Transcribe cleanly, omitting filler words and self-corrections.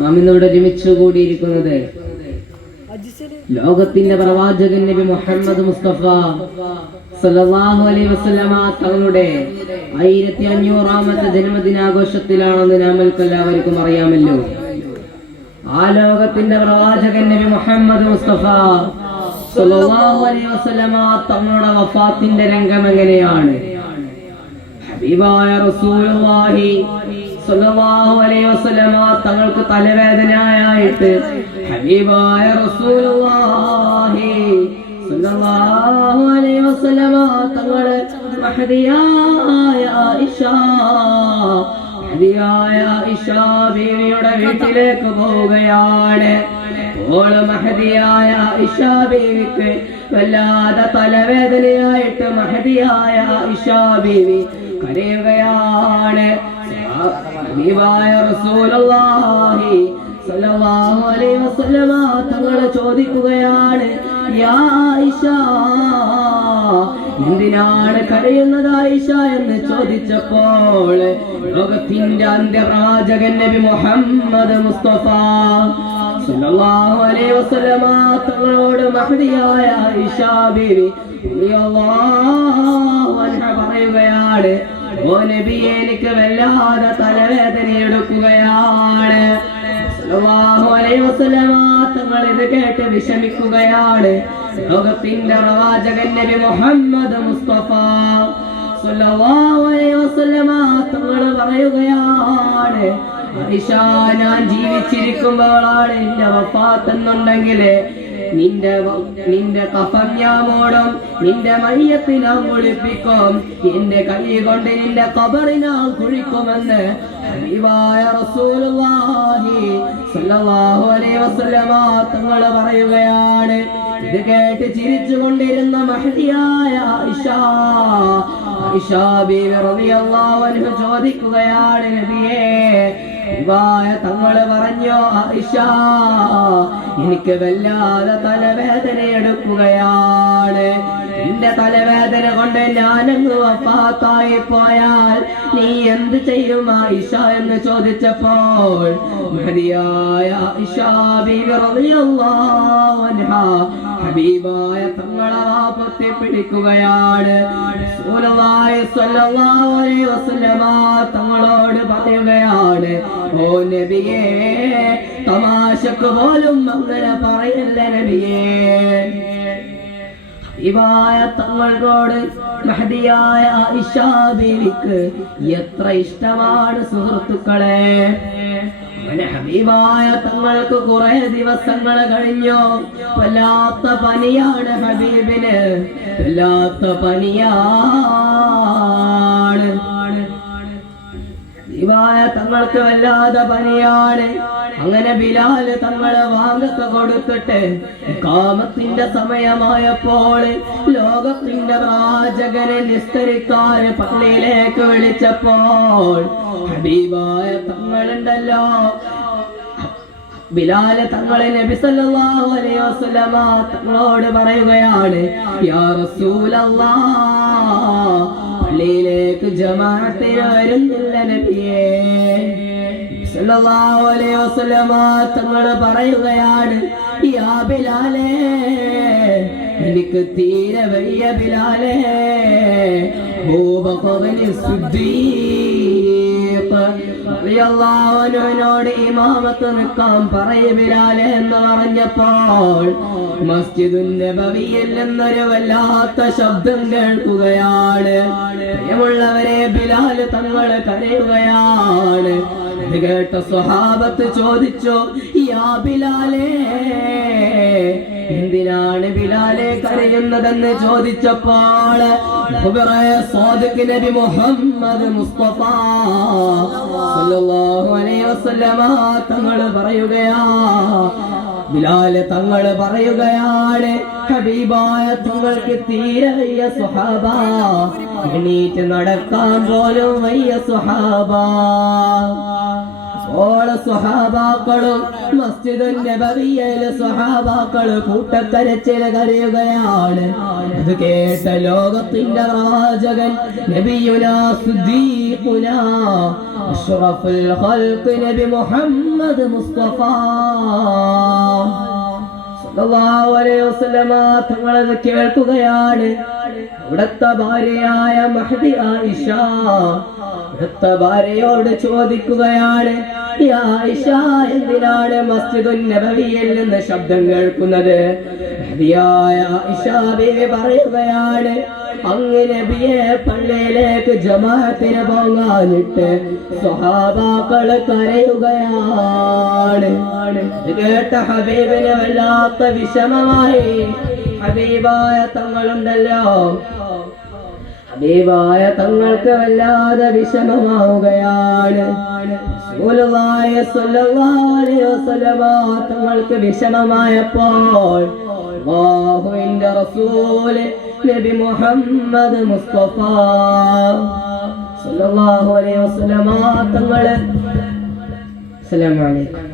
നാം ഇന്നിവിടെ ഒരുമിച്ച് കൂടിയിരിക്കുന്നത് ലോകത്തിന്റെ പ്രവാചകൻ നബി മുഹമ്മദ് മുസ്തഫ സല്ലല്ലാഹു അലൈഹി വസല്ലമ തങ്ങളുടെ 1500ാമത്തെ ജന്മദിനാഘോഷത്തിലാണെന്ന് നമ്മൾക്കെല്ലാവർക്കും അറിയാമല്ലോ. ആ ലോകത്തിന്റെ പ്രവാചകൻ നബി മുഹമ്മദ് മുസ്തഫ സല്ലല്ലാഹു അലൈഹി വസല്ലമ തങ്ങളുടെ വഫാത്തിന്റെ രംഗം എങ്ങനെയാണ്? ഹബീബായ റസൂലുള്ളാഹി സല്ലല്ലാഹു അലൈഹി വസല്ലമ തങ്ങൾക്ക് തലവേദനയായിട്ട് ഹബീബായ റസൂലുള്ളാഹി സല്ലല്ലാഹു അലൈഹി വസല്ലമ തങ്ങളെ മഹദിയായ ആയിഷ ബീവിയുടെ വീട്ടിലേക്ക് പോവുകയാണ്. അപ്പോൾ മഹദിയായ ആയിഷ ബീവിക്ക് വല്ലാതെ തലവേദനയായിട്ട് മഹദിയായ ആയിഷ ബീവി കരയുകയാണ്. ഹബീബായ റസൂലുള്ളാഹി സല്ലല്ലാഹു അലൈഹി വസല്ലമ തങ്ങൾ ചോദിക്കുകയാണ്, യാ ആയിഷ, എന്തിനാണ് കരയുന്നത് ആയിഷ എന്ന് ചോദിച്ചപ്പോൾ ലോകത്തിന്റെ അന്ത്യപ്രവാചകൻ നബി മുഹമ്മദ് മുസ്തഫ സല്ലല്ലാഹു അലൈഹി വസല്ലമ തങ്ങളോട് മഹദിയായ ആയിഷ ബീവി റളിയല്ലാഹു അൻഹ പറയുകയാണ്, ഓ നബിയെ, എനിക്ക് വല്ലാതെ തലവേദന എടുക്കുകയാണ്. സല്ലല്ലാഹു അലൈഹി വസല്ലമ തങ്ങൾ ഇത് കേട്ട് വിഷമിക്കുകയാണ്. ലോകത്തിന്റെ പ്രവാചകൻ നബി മുഹമ്മദ് മുസ്തഫ സല്ലല്ലാഹു അലൈഹി വസല്ലമ തങ്ങൾ പറയുകയാണ്, ആയിഷ, ഞാൻ ജീവിച്ചിരിക്കുമ്പോഴാണ് എന്റെ വഫാത്ത് എന്നുണ്ടെങ്കിൽ നിന്റെ കഫം ഞാൻ മൂടും, നിന്റെ മയ്യത്ത് ഞാൻ കുളിപ്പിക്കും, എന്റെ കൈ കൊണ്ട് നിന്റെ ഖബറി ഞാൻ കുഴിക്കുമെന്ന് ഹബീബായ റസൂലുള്ളാഹി സല്ലല്ലാഹു അലൈഹി വസല്ലമ തങ്ങൾ പറയുകയാണ്. ഇത് കേട്ട് ചിരിച്ചുകൊണ്ടിരുന്ന മഹദിയായ ആയിഷ ബീവി റളിയല്ലാഹു അൻഹ ചോദിക്കുകയാണ്, നബിയേ, തങ്ങള് പറഞ്ഞു, ആയിഷ, എനിക്ക് വല്ലാതെ തലവേദന എടുക്കുകയാണ്. എന്റെ തലവേദന കൊണ്ട് ഞാനങ്ങ് വഫാത്തായി പോയാൽ നീ എന്ത് ചെയ്യും ആയിഷ എന്ന് ചോദിച്ചപ്പോൾ മഹദിയായ ആയിഷ ബീവി റളിയല്ലാഹു അൻഹ ഹബീബായ തങ്ങളെ വാപ്പത്തെ പിടിക്കുകയാണ്. റസൂലുള്ളാഹി സ്വല്ലല്ലാഹു അലൈഹി വസല്ലമ തങ്ങളോട് പറയുകയാണ്, ഓ നബിയേ, തമാശക്ക് പോലും അങ്ങനെ പറയല്ല നബിയേ. ഹബീബായ തങ്ങളോട് മഹദിയായ ആയിഷ ബീവിക്ക് എത്ര ഇഷ്ടമാണ് സുഹൃത്തുക്കളെ. ഹബീബായ തങ്ങൾക്ക് കുറെ ദിവസങ്ങൾ കഴിഞ്ഞു. വല്ലാത്ത പനിയാണ് ഹബീബിന്, വല്ലാത്ത പനിയാണ്. ഹബീബായ തങ്ങൾക്ക് വല്ലാതെ പനിയാണ്. അങ്ങനെ ബിലാല് തങ്ങളെ വാങ്ങൊക്കെ കൊടുത്തിട്ട് ഇഖാമത്തിന്റെ സമയമായപ്പോൾ ലോകത്തിന്റെ പ്രവാചകനെ നിസ്കരിക്കാൻ പള്ളിയിലേക്ക് വിളിച്ചപ്പോൾ ഹബീബായ തങ്ങളുണ്ടല്ലോ, ബിലാല് തങ്ങളെ നബി സല്ലല്ലാഹു അലൈഹി വസല്ലമ തങ്ങളോട് പറയുകയാണ്, യാ റസൂലല്ലാഹ്, പള്ളിയിലേക്ക് ജമാഅത്തിന് വരുന്നില്ല നബിയേ. സല്ലല്ലാഹു അലൈഹി വസല്ലമ തങ്ങൾ പറയുകയാണ്, യാ ബിലാലേ, എനിക്ക് തീരെ വയ്യ ബിലാലേ. റളിയല്ലാഹുവിനോട് ഇമാമത്ത് നിൽക്കാൻ പറയ് ബിലാലെ എന്ന് പറഞ്ഞപ്പോൾ മസ്ജിദുൻ നബവിയിൽ നിന്നൊരു വല്ലാത്ത ശബ്ദം കേൾക്കുകയാണ്. പ്രിയമുള്ളവരെ, ബിലാല് തങ്ങൾ കരയുകയാണ്. ഇത് കേട്ട സ്വഹാബത്ത് ചോദിച്ചു, യാ ബിലാലേ, എന്തിനാണ് ബിലാലെ കരയുന്നതെന്ന് ചോദിച്ചപ്പോൾ സ്വാദിഖ് നബി മുഹമ്മദ് മുസ്തഫ സല്ലല്ലാഹു അലൈഹി വസല്ലമ തങ്ങൾ ബിലാല് തങ്ങൾ പറയുകയാണ്, ഹബീബായ തങ്ങൾക്ക് തീരെ വയ്യ സ്വഹാബ, എണീറ്റ് നടക്കാൻ പോലും വയ്യ സ്വഹാബ. ഓളെ സ്വഹാബാക്കളും മസ്ജിദ് നബവിയിലെ സ്വഹാബാക്കള് കൂട്ടക്കരച്ചിൽ കരയുകയാണ്. ഇത് കേട്ട ലോകത്തിന്റെ പ്രവാചകൻ നബിയുനാ സിദ്ദീഖുനാ അഷ്റഫുൽ ഖൽഖ് നബി മുഹമ്മദ് മുസ്തഫ സല്ലല്ലാഹു അലൈഹി വസല്ലമ തങ്ങളത് കേൾക്കുകയാണ്. അവിടുത്തെ ഭാര്യയായ മഹ്ദി ആയിഷ അവിടുത്തെ ഭാര്യയോട് ചോദിക്കുകയാണ്, ആയിഷ എന്തിനാണ് മസ്ജിദുൻ നബവിയിൽ നിന്ന് ശബ്ദം കേൾക്കുന്നത്? മഹ്ദിയായ ആയിഷ ബീവി പറയുകയാണ്, അങ്ങ് നബിയെ പള്ളിയിലേക്ക് ജമാഅത്തിന് പോകാനിട്ട് സ്വഹാബാക്കള് കരയുകയാണ്. ഇത് കേട്ട ഹബീബിന് വല്ലാത്ത വിഷമമായി. ഹബീബായ തങ്ങളുണ്ടല്ലോ, ഹബീബായ തങ്ങൾക്ക് വല്ലാതെ വിഷമമാവുകയാണ്. റസൂലുള്ളാഹി സ്വല്ലല്ലാഹു അലൈഹി വസല്ലമ തങ്ങൾക്ക് വിഷമമായപ്പോൾ അല്ലാഹുവിന്റെ റസൂല് നബി മുഹമ്മദ് മുസ്തഫ സല്ലല്ലാഹു അലൈഹി വസല്ലമ തങ്ങളെ അസ്സലാമു അലൈക്കും